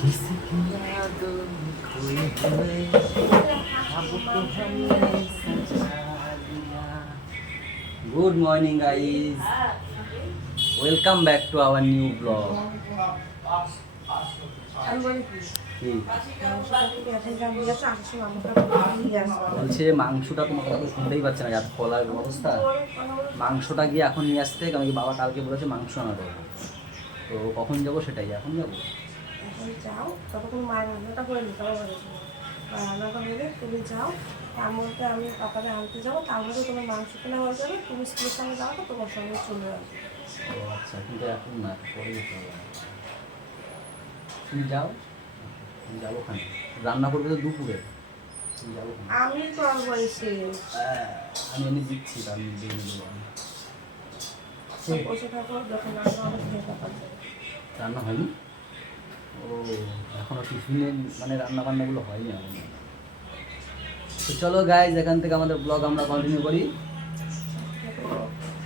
किसी की यादों में खोए हुए अब तो हमने सजा लिया। Good morning guys, welcome back to our new blog. বলছে মাংসটা তোমার কথা তো শুনতেই পাচ্ছে না, এত কলার অবস্থা। মাংসটা গিয়ে এখন নিয়ে আসতে, কারণ কি বাবা কালকে বলেছে মাংস আনাতে, তো কখন যাবো সেটাই, এখন যাবো। যাও ততক্ষণ মায়ের রান্নাটা করে নিতে হবে, রান্নাটা হলে তুমি যাও, তার মধ্যে আমি পাপাকে আনতে যাবো, তার মধ্যে তোমার মাংস কেনা হয়ে যাবে, তুমি স্কুলের সঙ্গে যাও তো তোমার সঙ্গে চলে আসবে। ও আচ্ছা, কিন্তু এখন না, পরে যেতে হবে। তুমি যাও, তুমি যাবো ওখানে, রান্না করবে তো দুপুরে, তুমি যাবো ওখানে। আমি করবো এসে, আমি এনে দিচ্ছি, আমি দিয়ে দেবো। বসে থাকো, যখন রান্না হবে খেয়ে পাপার যাবে। রান্না হয়নি? ও এখনো টিফিনে মানে রান্না বান্নাগুলো হয়নি এখন। তো চলো গাইজ, এখান থেকে আমাদের ব্লগ আমরা কন্টিনিউ করি,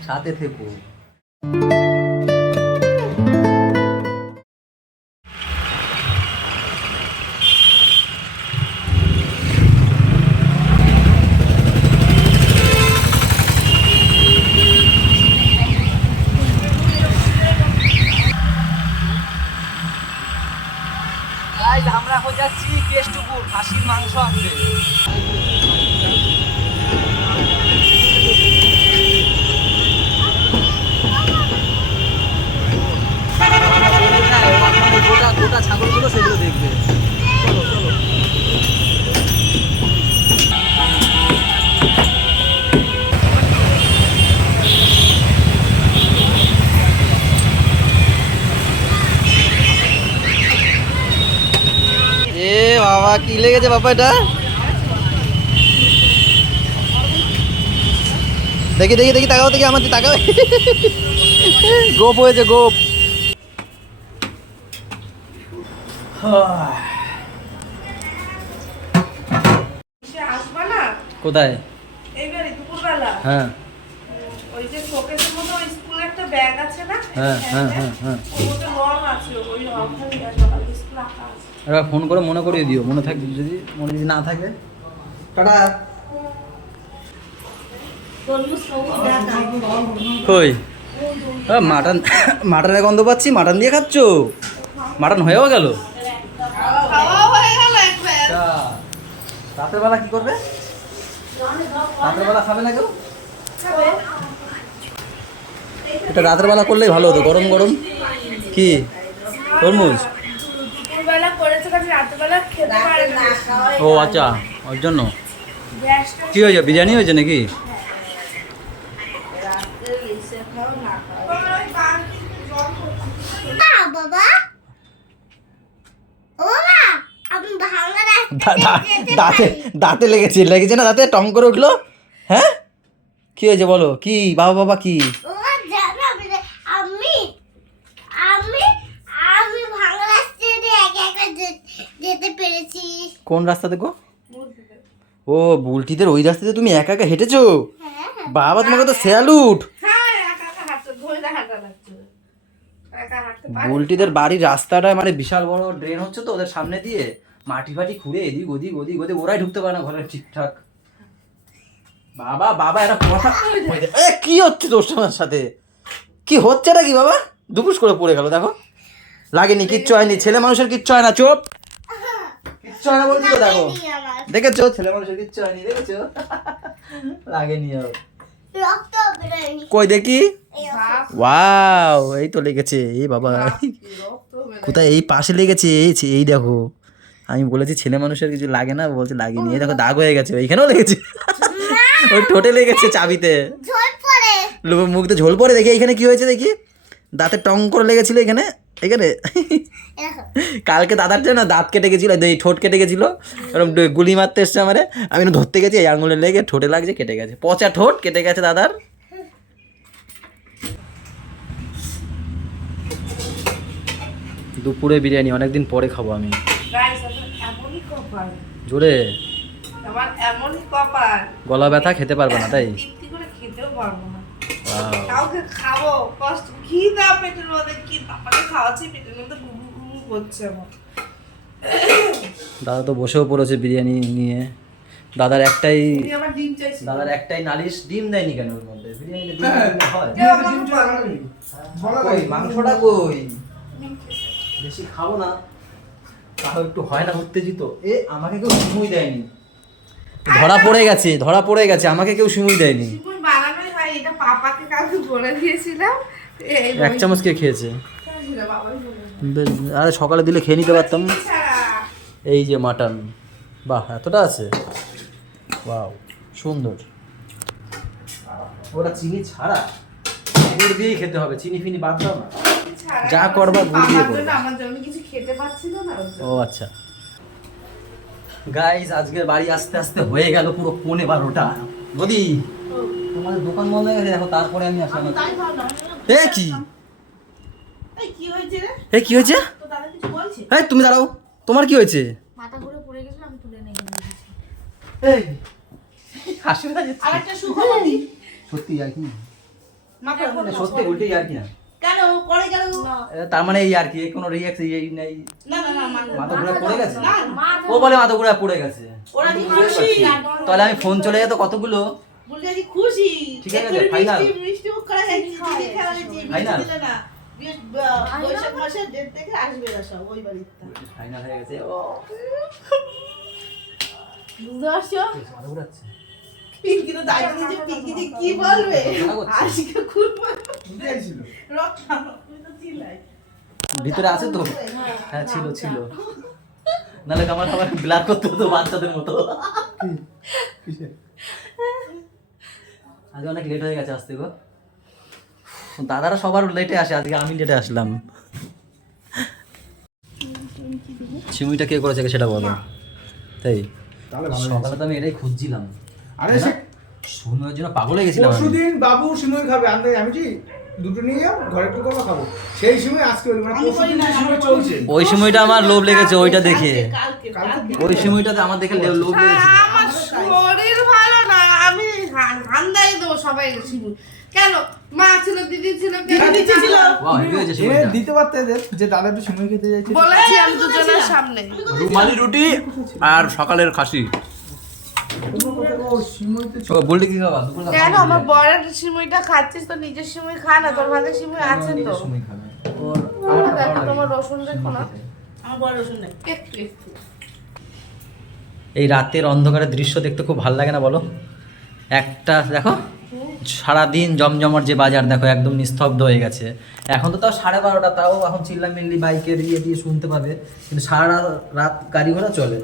সাথে থেকো। আমরা এখন যাচ্ছি কেষ্টপুর খাসির মাংস আনতে। গোটা ছাগলগুলো সেগুলো দেখবে। চলো চলো। এ বাবা, কি লেগেছে বাবা এটা? দেখি দেখি দেখি, তাকাও দেখি, আমার তাকাও। গোপ হয়েছে, গোপ। আসবা না কোথায়? এইবারে দুপুরবেলা, হ্যাঁ ওই যে শোকেসের মধ্যে ওই স্কুলের একটা ব্যাগ আছে না, হ্যাঁ হ্যাঁ হ্যাঁ হ্যাঁ, ওর মধ্যে রং আছে, ওই রংটা নিয়ে আসবা, কালকে স্কুলে আঁকা আছে। এবার ফোন করে মনে করিয়ে দিও, মনে থাকবে যদি, মনে যদি না থাকে টাটা। কই মাটন, মাটনের গন্ধ পাচ্ছি, মাটন দিয়ে খাচ্ছ? মাটন হয়েও গেল? রাতের বেলা কি করবে? রাতের বেলা খাবে না কেউ? এটা রাতের বেলা করলেই ভালো হতো, গরম গরম। কি তরমুজ? দুপুরবেলা করেছে, কাজে রাতেরবেলা খেতে পারে না। ও আচ্ছা, ওর জন্য। কি হয়েছে, বিরিয়ানি হয়েছে নাকি? দাঁতে দাঁতে লেগেছে, লেগেছে না দাঁতে, টং করে উঠলো। হ্যাঁ কি হয়েছে বলো, কি বাবা বাবা কি? কোন রাস্তা দেখো? ও বুলটিদের ওই রাস্তাতে তুমি একা একা হেঁটেছো? বাবা তোমাকে তো স্যালুট। বুলটিদের বাড়ির রাস্তাটা মানে বিশাল বড় ড্রেন হচ্ছে তো ওদের সামনে দিয়ে, মাটি ফাটি খুঁড়ে এদিক ওদিক ওদিক ওদিক, ওরাই ঢুকতে পারে না ঘরে ঠিকঠাক। বাবা বাবা এটা কথা কি হচ্ছে তোর তোমার সাথে? কি হচ্ছে না কি বাবা? দুপুস করে পড়ে গেল, দেখো লাগেনি, কিচ্ছু হয়নি, ছেলে মানুষের কিচ্ছু হয় না, চোপ, কিচ্ছু হয় না বলছি তো, দেখো দেখেছো, ছেলে মানুষের কিচ্ছু হয়নি, দেখেছো? লাগেনি আর কই দেখি। ওয়াও, এই তো লেগেছে, এই বাবা কোথায়? এই পাশে লেগেছে, এই দেখো। আমি বলেছি ছেলে মানুষের কিছু লাগে না, বলছে লাগেনি, এই দেখো দাগ হয়ে গেছে, এইখানেও লেগেছে, ওই ঠোঁটে লেগেছে, চাবিতে, মুখতে ঝোল পড়ে। দেখি এইখানে কি হয়েছে দেখি, দাঁতে টং করে লেগেছিল এখানে, এখানে। কালকে দাদার না দাঁত কেটে গেছিল, এই ঠোঁট কেটে গেছিল, এরকম গুলি মারতে এসছে আমারে, আমি ধরতে গেছি, এই আঙুলে লেগে ঠোঁটে লাগছে, কেটে গেছে, পচা ঠোঁট কেটে গেছে দাদার। দুপুরে বিরিয়ানি অনেকদিন পরে খাবো আমি। জোরে গলা ব্যথা, খেতে পারবে না তাই? খেতেও পারবো না, কাউকে খাবো কষ্ট, কি না পেটের মধ্যে, কি পাপাকে খাওয়াচ্ছি, পেটের মধ্যে করছে আমার। দাদা তো বসেও পড়েছে বিরিয়ানি নিয়ে। দাদার একটাই তুমি আমার ডিম চাইছি। দাদার একটাই নালিশ, ডিম দেয়নি কেন ওর মধ্যে? বিরিয়ানিতে ডিম দিলে হয়? কই মাংসটা কই? বেশি খাবো না, তাও একটু হয় না উত্তেজিত। আমাকে কেউ সময় দেয়নি, ধরা পড়ে গেছে, ধরা পড়ে গেছে, আমাকে কেউ সময় দেয়নি। শিমুই বানানোই হয়, এটা পাপাকে কালকে বলে দিয়েছিলাম। এক চামচ কে খেয়েছে? বাবাই বলে। আরে সকালে দিলে খেয়ে নিতে পারতাম। ছাড়া। এই যে মাটন, বাহ এতটা আছে, ওয়াও সুন্দর। ওটা চিনি ছাড়া, গুড় দিয়েই খেতে হবে, চিনি ফিনি বাদ দাও না, ছাড়া। যা করবা গুড় দিয়ে বাবার করবে। জন্য আমার জন্য কিছু খেতে পাচ্ছিল না ওর জন্য। ও আচ্ছা গাইস, আজকে বাড়ি আসতে আসতে হয়ে গেল পুরো 11:30। বদি তোমাদের দোকান বন্ধ হয়ে গেছে, দেখো তারপরে আমি আসলাম। তাই ভাবলাম। এ কি এই কি হয়েছে রে? কি হয়েছে? তো দাদা কিছু বলছে? এই তুমি দাঁড়াও, তোমার কি হয়েছে? মাথা ঘুরে পড়ে গেছিল, আমি তুলে নিয়ে গেছি। এই হাসি না যাচ্ছে। আরেকটা সুখবর দি। সত্যি আর কি? মাথা ঘুরে সত্যি উল্টে আর কি না? কেন পড়ে গেল? তার মানে এই আর কি, কোনো রিঅ্যাকশন এই নাই? না না না মাথা ঘুরে পড়ে গেছে? না ও বলে মাথা ঘুরে পড়ে গেছে। ওরা কি খুশি? তাহলে আমি ফোন চলে যেত কতগুলো। বললি আজ খুশি। ঠিক আছে, ফাইনাল। মিষ্টি মুখ করে যাচ্ছি, দিদি খেলা যাচ্ছি, ফাইনাল। মিষ্টি দিলে না। বৈশাখ মাসের ডেট থেকে আসবে না সব ওই বাড়িতে। ফাইনাল হয়ে গেছে। ও বুঝতে পারছো? মাথা ঘুরাচ্ছে। পিঙ্কি তো দাঁড়িয়ে দিয়েছে, পিঙ্কি যে কি বলবে? আজকে খুব রক্ষা তুই তো চিল্লাই। ভিতরে আছে তো? হ্যাঁ ছিল ছিল, নাহলে আমার খাবার ব্লার করতে হতো বাচ্চাদের মতো। আজ অনেক লেট হয়ে গেছে আসতে গো। দাদারা সবার লেটে আসে, আজকে আমি লেটে আসলাম। সিমুইটা কে করেছে সেটা বলো। তাই সকালে তো আমি এটাই খুঁজছিলাম। আরে সে সিমুইয়ের জন্য পাগল হয়ে গেছিলাম আমি। পরশুদিন বাবু সিমই খাবে, আমি কি দুটো নিয়ে যাও, ঘরে একটু করবো খাবো, সেই সময় আজকে হলো, মানে পরশুদিন যে সময় চলছে ওই সময়টা আমার লোভ লেগেছে, ওইটা দেখে। কালকে ওই সময়টাতে আমার দেখে লোভ লেগেছে। আমার শরীর ভালো না, আমি হান্দাই দেবো সবাই শিবু। কেন মা ছিল, দিদি ছিল, দিদি ছিল, ওয়াও হেভি হয়েছে এ সিমুইটা। দিতে পারতে এদের যে দাদা একটু সময় খেতে যাচ্ছে। বলেছি আমি দুজনের সামনে। রুমালি রুটি আর সকালের খাসি। ও বললি কি খাবা? দুপুরে কেন আমার বরের সিমুইটা খাচ্ছিস তো নিজের সিমুই খা না, তোর ভাগে সিমুই আছে তো। সময় খাবে ওর। আমার আমার দেখো তোমার রসুন দেখো না, আমার বড় রসুন নেই। একটু একটু। এই রাতের অন্ধকারের দৃশ্য দেখতে খুব ভালো লাগে না বলো? একটা দেখো, সারাদিন জমজমার যে বাজার দেখো একদম নিস্তব্ধ হয়ে গেছে। এখন তো তাও 12:30, তাও এখন চিল্লামিল্লি বাইকের ইয়ে দিয়ে শুনতে পাবে, কিন্তু সারা রাত গাড়ি ঘোড়া চলে।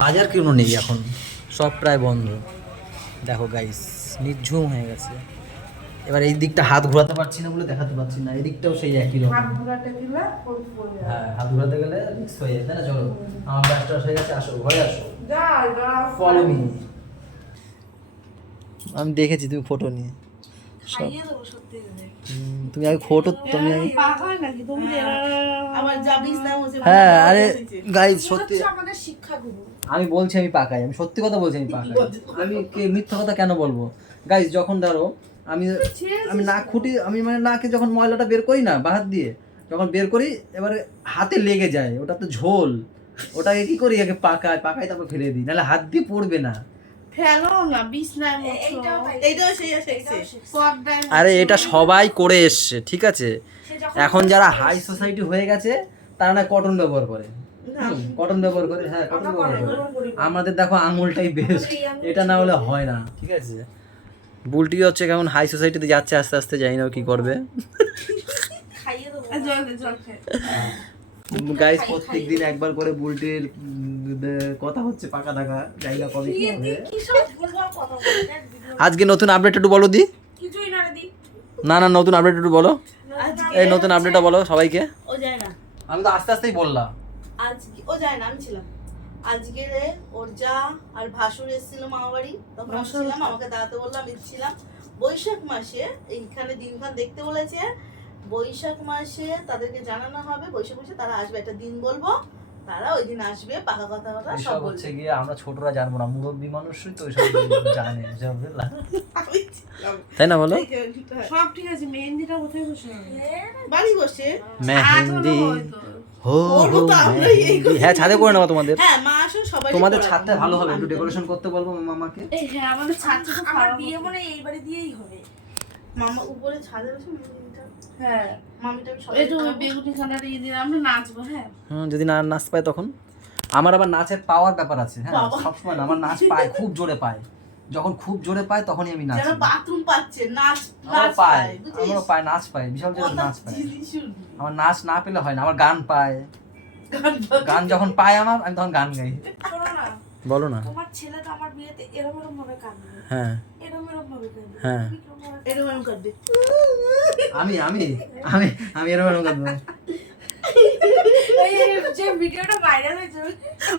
বাজার কেন নেই এখন, সব প্রায় বন্ধ। দেখো গাইস, নির্ঝুম হয়ে গেছে। এবার এই দিকটা হাত ঘোরাতে পারছি না বলে দেখাতে পারছি না, এদিকটাও সেই একই রকম। হাত ঘোরাতে দিলে পড়ে যাবে। হ্যাঁ, হাত ঘোরাতে গেলে রিস্ক হয়ে যায়, তাই না? চলো আমার ব্যাসটা হয়ে গেছে, আসো ঘরে আসো, যা যা ফলো মি। আমি দেখেছি তুমি ফটো নিয়ে সব। খাইয়ে দেবো সত্যি করে। তুমি আগে ফটো, তুমি আগে। পাগল নাকি তুমি? আবার যাবিস না বসে হ্যাঁ আরে গাইস সত্যি আমাদের শিক্ষাগুরু। আমি বলছি আমি পাকাই, আমি সত্যি কথা বলছি আমি পাকাই। আমি মিথ্যা কথা কেন বলবো? গাইস যখন ধরো আমি না খুঁটি, আমি মানে নাকে যখন ময়লাটা বের করি না বাহাত দিয়ে, যখন বের করি এবারে হাতে লেগে যায়, ওটা তো ঝোল, ওটাকে কি করি আগে পাকাই তারপর ফেলে দিই, নাহলে হাত দিয়ে পড়বে না। ফেলো না বিছনায় মতো। এইটাও সেই আছে। পর্দায় আরে এটা সবাই করে এসছে, ঠিক আছে? এখন যারা হাই সোসাইটি হয়ে গেছে তারা না কটন ব্যবহার করে, কটন ব্যবহার করে। হ্যাঁ কটন ব্যবহার করে। আমাদের দেখো আঙুলটাই বেস্ট, এটা না হলে হয় না, ঠিক আছে? বুলটি হচ্ছে কেমন হাই সোসাইটিতে যাচ্ছে আস্তে আস্তে, জানি না ও কি করবে। খাইয়ে দেবো। জল দে, জল খেয়ে। গাইস প্রত্যেকদিন একবার করে বুলটির কথা হচ্ছে পাকা থাকা, জানি না কবে কি হবে। কি সব ভুলভাল কথা বলে দেখ ভিডিও। আজকে নতুন আপডেট একটু বলো দি। কিছুই না রে দি। না নতুন আপডেট একটু বলো, আজকে এই নতুন আপডেটটা বলো সবাইকে। ও যায় না। আমি তো আস্তে আস্তেই বললাম। আজকে ও যায় না, আমি ছিলাম। আজকে রে ওর যা আর ভাসুর এসেছিল মামা বাড়ি, তখন আমি ছিলাম, আমাকে দাঁড়াতে বললাম, আমি ছিলাম। বৈশাখ মাসে এইখানে দিনখান দেখতে বলেছে, বৈশাখ মাসে তাদেরকে জানানো হবে, বৈশাখ মাসে তারা আসবে, একটা দিন বলবো, তারা ওই দিন আসবে, পাকা কথা ওরা সব এসব বলছে। হচ্ছে গিয়ে আমরা ছোটরা জানবো না, মুরব্বী মানুষই তো ওইসব জানে, এসব বুঝলা? আমি ছিলাম। তাই না বলো? সব ঠিক আছে, মেহেন্দিটা কোথায় বসে হবে? বাড়ি বসে মেহেন্দি হো করবো তো আমরা এই করি। হ্যাঁ ছাদে করে নেবো তোমাদের হ্যাঁ মা আসুন সবাই তোমাদের ছাদটা ভালো হবে, একটু ডেকোরেশন করতে বলবো মামাকে। এই হ্যাঁ আমাদের ছাদটা তো আমার বিয়ে মনে হয় এই বাড়ি দিয়েই হবে। মামা উপরে ছাদে বসে মেহেন্দিটা হ্যাঁ মামিটা সবাই এই তো বেগুনি কালারটা দিয়ে দিলাম, আমরা নাচবো। হ্যাঁ যদি না নাচ পায় তখন আমার আবার নাচের পাওয়ার ব্যাপার আছে, হ্যাঁ বাবা। সবসময় না, আমার নাচ পায়, খুব জোরে পায়, যখন খুব জোরে পায় তখনই আমি নাচি। যেন বাথরুম পাচ্ছে নাচ আমার নাচ পায়, পায় বুঝিস আমারও পায়, নাচ পায়, বিশাল জোরে কথা নাচ পায়। জিনিস শুনবি। আমার নাচ না পেলে হয় না, আমার গান পায়, গান বাজে। গান যখন পায় আমার আমি তখন গান গাই। শোনো না, বলো না। তোমার ছেলে তো আমার বিয়েতে এরম এরম ভাবে কাঁদবে, হ্যাঁ এরম এরম ভাবে কাঁদবে। হ্যাঁ। তুমি কিরম ভাবে- এরকম এরকম করবে। আমি আমি আমি আমি এরকম এরকম কাঁদবো, এই যে ভিডিওটা ভাইরাল হয়েছে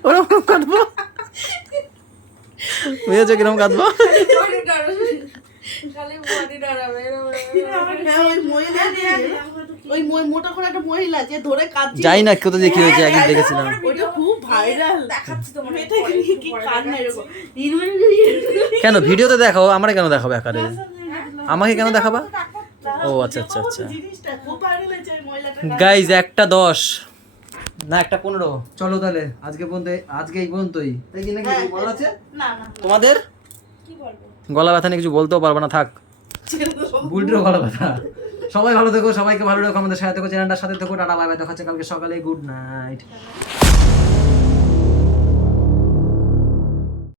ওরকম কাঁদবো, বুঝেছো কিরকম কাঁদবো? বডি ডরাবে, খালি বডি ডরাবে এরম এরম। হ্যাঁ, ওই মহিলা ওই মোটা করে একটা মহিলা যে ধরে কাঁদছে যাই না কোথা দিয়ে কি হয়েছে, একদিন দেখেছিলাম। ওটা খুব ভাইরাল দেখাচ্ছি তোমার মেয়েটা কি কান্না এরকম কেন ভিডিওতে দেখাও, আমরা কেন দেখাবো আকারে, আমাকে কেন দেখাবা? ও আচ্ছা আচ্ছা আচ্ছা। জিনিসটা খুব ভাইরাল হয়েছে ওই মহিলাটা গাইজ 1:10 না 1:15, চলো তাহলে আজকে পর্যন্ত, আজকে এই পর্যন্তই, তাই কি নাকি কিছু বলার আছে না না তোমাদের? কি বলবো? গলা ব্যথা নিয়ে কিছু বলতেও পারবে না, থাক। ছেড়ে দেবো। বুলটিরও গলা ব্যথা। সবাই ভালো থেকো, সবাইকে ভালো রেখো, আমাদের সাথে থেকো, চ্যানেলটার সাথে থেকো, টাটা বাই বাই, দেখা হচ্ছে কালকে সকালে, গুড নাইট।